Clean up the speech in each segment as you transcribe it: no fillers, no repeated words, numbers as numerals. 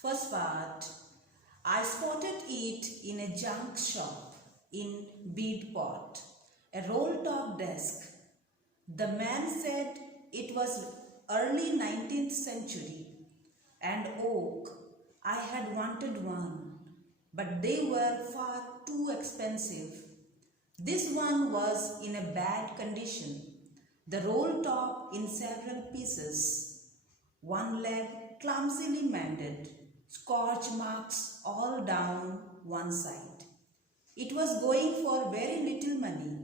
First part, I spotted it in a junk shop in Beadport, a roll-top desk. The man said it was early 19th century and oak. I had wanted one, but they were far too expensive. This one was in a bad condition, the roll top in several pieces, one leg clumsily mended, scorch marks all down one side. It was going for very little money.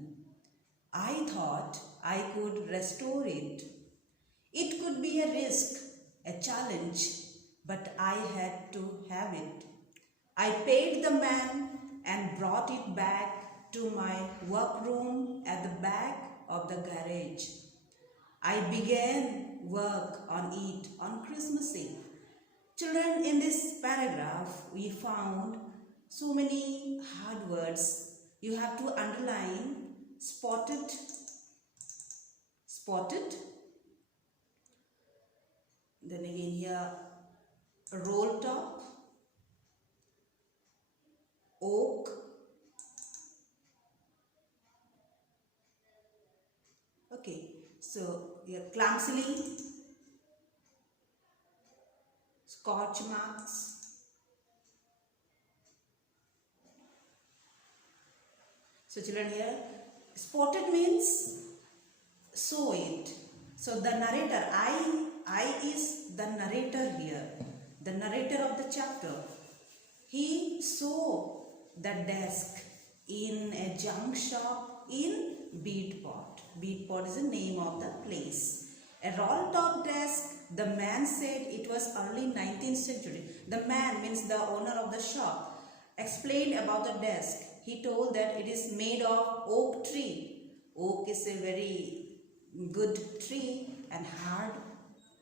I thought I could restore it. It could be a risk, a challenge, but I had to have it. I paid the man and brought it back to my workroom at the back of the garage. I began work on it on Christmas Eve. Children, in this paragraph, we found so many hard words. You have to underline spotted, then again here roll top, oak, okay, so here clumsily, scorch marks. So children, here spotted means saw it. So the narrator, I is the narrator here, the narrator of the chapter. He saw the desk in a junk shop in Beadport. Beadport is the name of the place. A roll-top desk, the man said it was early 19th century. The man means the owner of the shop explained about the desk. He told that it is made of oak tree. Oak is a very good tree and hard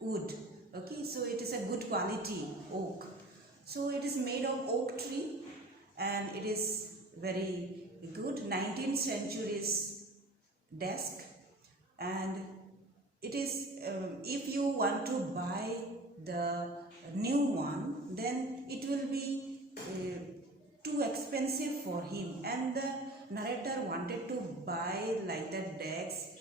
wood. Okay, so it is a good quality oak. So it is made of oak tree and it is very good 19th century's desk, and it is if you want to buy the new one, then it will be too expensive for him, and the narrator wanted to buy like that desk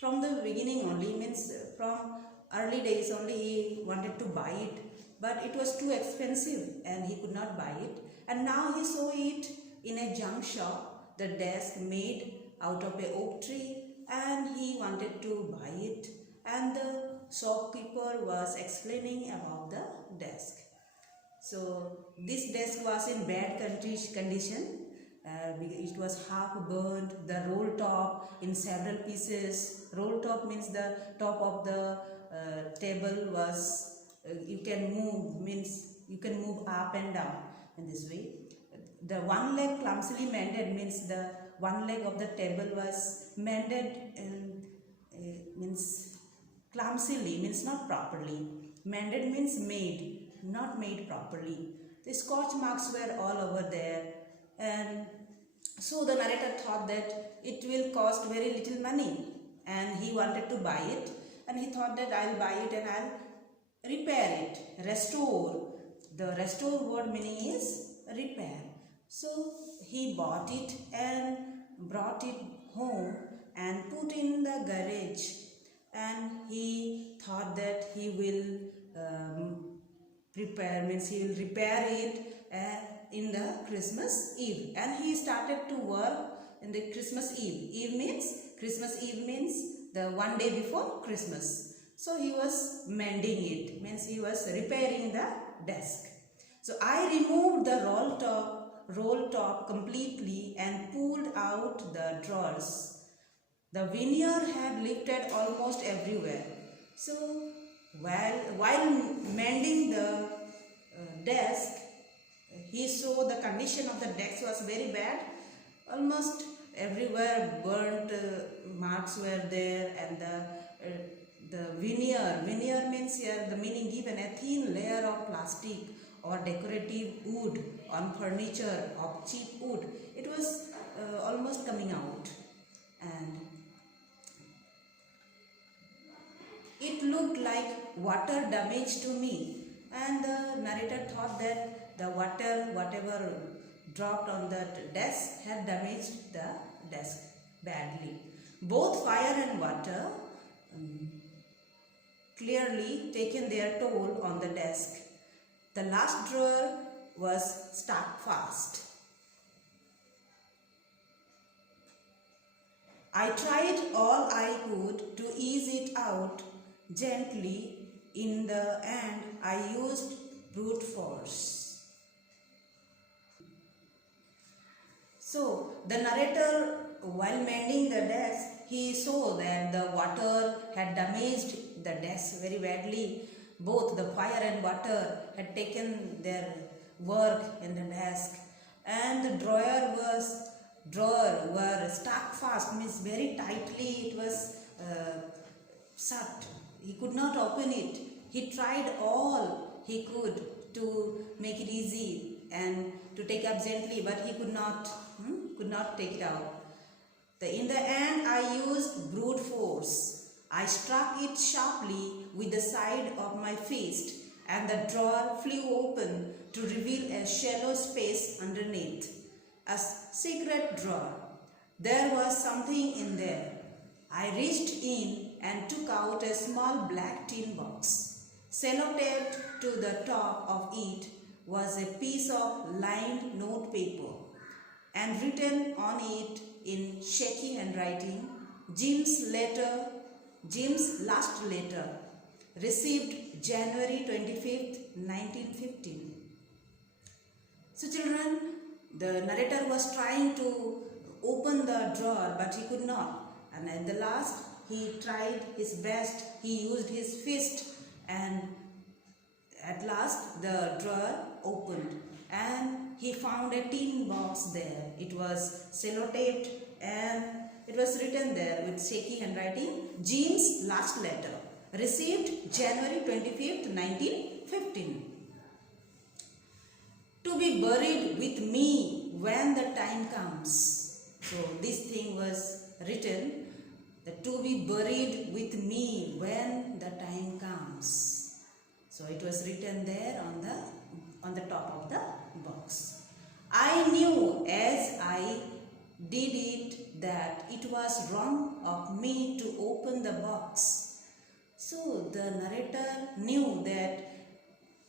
from the beginning only, means from early days only he wanted to buy it, but it was too expensive and he could not buy it, and now he saw it in a junk shop, the desk made out of a oak tree, and he wanted to buy it, and the shopkeeper was explaining about the desk. So this desk was in bad condition. It was half burnt, the roll top in several pieces. Roll top means the top of the table was, you can move, means you can move up and down in this way. The one leg clumsily mended means the one leg of the table was mended, means clumsily, means not properly. Mended means made, not made properly. The scorch marks were all over there, and so the narrator thought that it will cost very little money, and he wanted to buy it, and he thought that I'll buy it and I'll repair it, restore. The restore word meaning is repair. So he bought it and brought it home and put in the garage, and he thought that he will prepare, means he will repair it in the Christmas Eve, and he started to work in the Christmas Eve. Christmas Eve means the one day before Christmas. So he was mending it, means he was repairing the desk. So I removed the roll top completely and pulled out the drawers. The veneer had lifted almost everywhere. So while mending the desk, he saw the condition of the desk was very bad. Almost everywhere burnt marks were there, and the veneer means here the meaning given, a thin layer of plastic or decorative wood on furniture of cheap wood. It was almost coming out, and it looked like water damage to me. and the narrator thought that the water, whatever dropped on that desk, had damaged the desk badly. Both fire and water clearly taken their toll on the desk. The last drawer was stuck fast. I tried all I could to ease it out gently. In the end, I used brute force. So, the narrator, while mending the desk, he saw that the water had damaged the desk very badly. Both the fire and water had taken their work in the desk, and the drawer were stuck fast, means very tightly it was shut. He could not open it. He tried all he could to make it easy and to take up gently, but he could not take it out. In the end, I used brute force. I struck it sharply with the side of my fist, and the drawer flew open to reveal a shallow space underneath. A secret drawer. There was something in there. I reached in and took out a small black tin box. Sellotaped to the top of it was a piece of lined note paper, and written on it in shaky handwriting, Jim's last letter, received January 25th, 1915. So children, the narrator was trying to open the drawer, but he could not. And at the last, he tried his best. He used his fist, and at last the drawer opened, and he found a tin box there. It was sellotaped, and it was written there with shaky handwriting, Jim's last letter, received January 25th, 1915. To be buried with me when the time comes. So this thing was written, that to be buried with me when the time comes. So it was written there on the top of the box. I knew as I did it that it was wrong of me to open the box. So the narrator knew that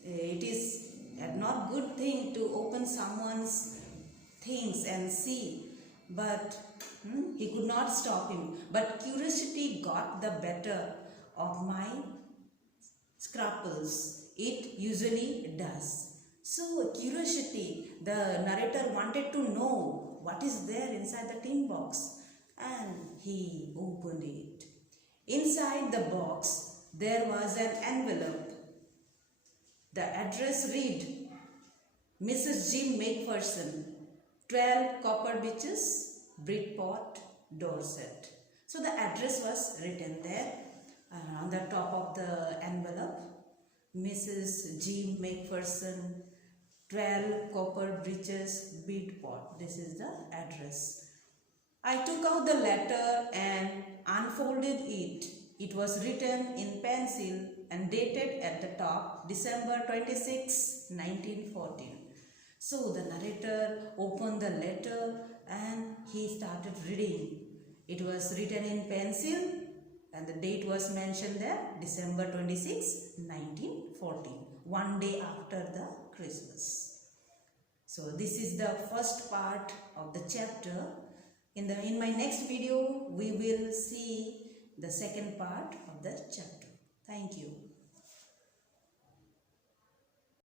it is a not good thing to open someone's things and see, but he could not stop him. But curiosity got the better of my scruples. It usually does. So curiosity, the narrator wanted to know what is there inside the tin box, and he opened it. Inside the box there was an envelope. The address read, Mrs. Jim McPherson, 12 Copper Beaches, Bridport, Dorset. So the address was written there on the top of the envelope. Mrs. Jim McPherson, 12 Copper Bridges, Bridport. This is the address. I took out the letter and unfolded it. It was written in pencil and dated at the top, December 26, 1914. So the narrator opened the letter and he started reading. It was written in pencil and the date was mentioned there, December 26, 1914, one day after the Christmas. So this is the first part of the chapter. In my next video, we will see the second part of the